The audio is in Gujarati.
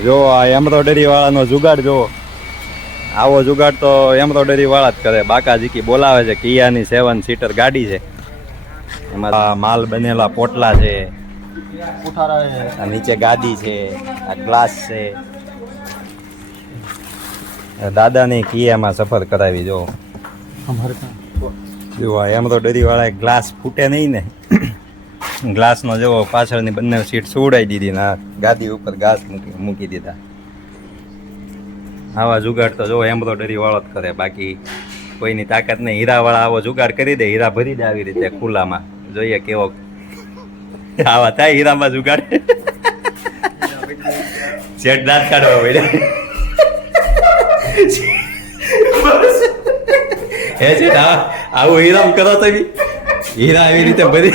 જો આ એમ્બ્રોઇડરી વાળાનો જુગાડ જો, આવો જુગાડ તો એમ્બ્રોઇડરી વાળા જ કરે. બાકાજીકી બોલાવે છે. કિયાની 7 સીટર ગાડી છે, એમાં આ માલ બનેલા પોટલા છે, આ નીચે ગાદી છે, આ ગ્લાસ છે. દાદાની કિયામાં સફર કરાવી જો. જો આ એમ્બ્રોઇડરી વાળા ગ્લાસ ફૂટે નહીં ને, ગ્લાસનો જેવો પાછળની બંને સીટ સુવડાવી દીધી ને ગાદી ઉપર ઘાસ મૂકી દીધા. આવા જુગાડ તો જો એમ્બ્રોઇડરી વાળો જ કરે, બાકી કોઈની તાકાત નહીં. હીરાવાળા આવો જુગાડ કરી દે, હીરા ભરી દે આવી રીતે ખુલ્લામાં. જોઈએ કેવો આવા થાય હીરામાં જુગાડ. શેઠ દાંત કાઢવા પડ્યા. હે શેઠ આવું હીરામ કરો તો હીરા એવી રીતે ભરી